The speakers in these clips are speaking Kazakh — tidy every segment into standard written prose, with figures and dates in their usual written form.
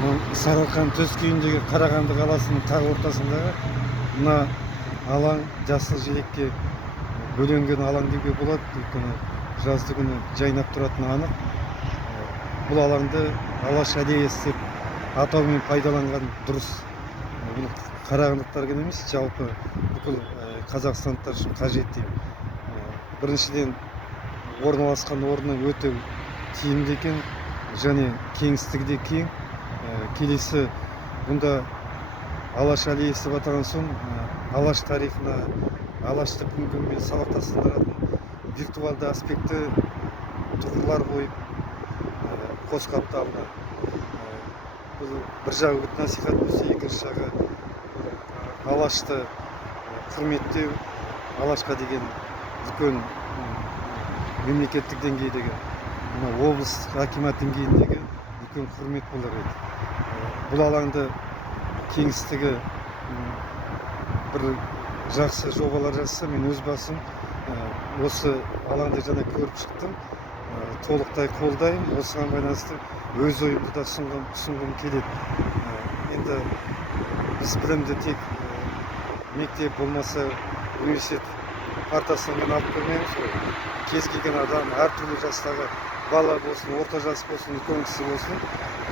Сарыарқаның төс күйіндегі Қарағанды қаласының тақ ортасындағы мына алаң жасыл желекке бөленген алаң деуге болады. Өйткені жазды күні жайнап тұратыны анық. Бұл алаңды Алаш аллеясы деп атаумен пайдаланған дұрыс. Бұл қарағандылықтарға емес, жалпы бүкіл қазақстандықтар үшін қажет деймін. Біріншіден, орналасқан орны өте тиімді екен, және кеңістігі де кең. Келесі, бұнда Алаш аллеясы деп атаған соң, Алаш тарихына, Алашты бүгінгі күнмен сабақтастыратын виртуалды аспекті тұғырлар қойып қос қапталына. Бұл бір жағы үгіт насихат болса, екінші жағы Алашты құрметтеу, Алашқа деген үлкен мемлекеттік деңгейдегі, облыс акимат деңгейіндегі үлкен құрмет болар еді. Бұл алаңды кеңістігі бір жақсы жобалар жасаса, мен өз басым осы алаңды жаңа көріп шықтым, толықтай қолдаймын. Осыған байланысты өз ойымды да ұсынғым келеді. Енді біз білімді тек мектеп болмаса университет партасынан алып көрмейміз ғой. Кез келген адам, әртүрлі жастағы бала болсын, орта жас болсын, үлкен кісі болсын,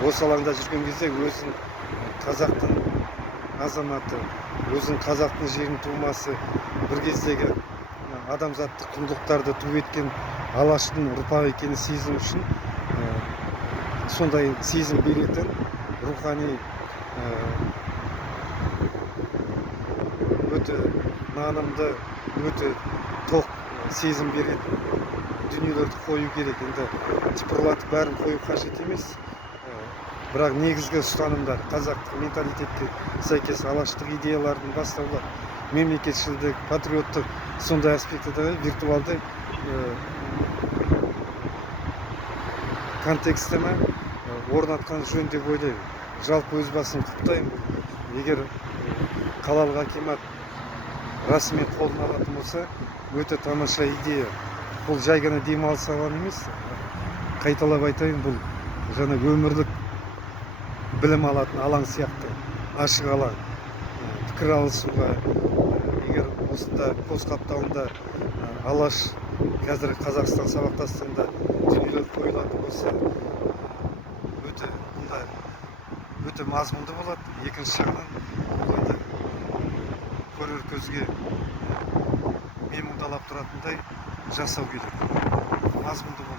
осы алаңда жүрген кезде өзін қазақтың азаматы, өзін қазақтың жерін тумасы, бір кездегі адамзаттық құндылықтарды ту еткен Алаштың ұрпағы екені сезім үшін сондай сезім беретін рухани өте нанымды, өте тоқ сезім беретін дүниелерді қою керек. Енді типырлатып бәрін қою қажет емес. Бірақ негізгі ұстанымдар, қазақтық менталитетке сәйкес алаштық идеялардың бастаулар, мемлекетшілдік, патриоттық, сондай аспектіде виртуалды контекстіні орнатқан жөн деп ойлаймын. Жалпы өз басым құптаймын. Егер қалалық акимат расымен қолына алатын болса, өте тамаша идея. Бұл жай ғана демалыс алаңы емес. Қайталап айтайын, бұл жаңа өмірлік білім алатын алаң сияқты ашық алаң. Пікір алысуға, егер осында қос қапталында Алаш қазір Қазақстан сабақтастығында дүниелер қойылатын болса, өте мазмұнды болады. Екінші жағынан көрер көзге меймандалап тұратындай жасау керек. Мазмұнды болады.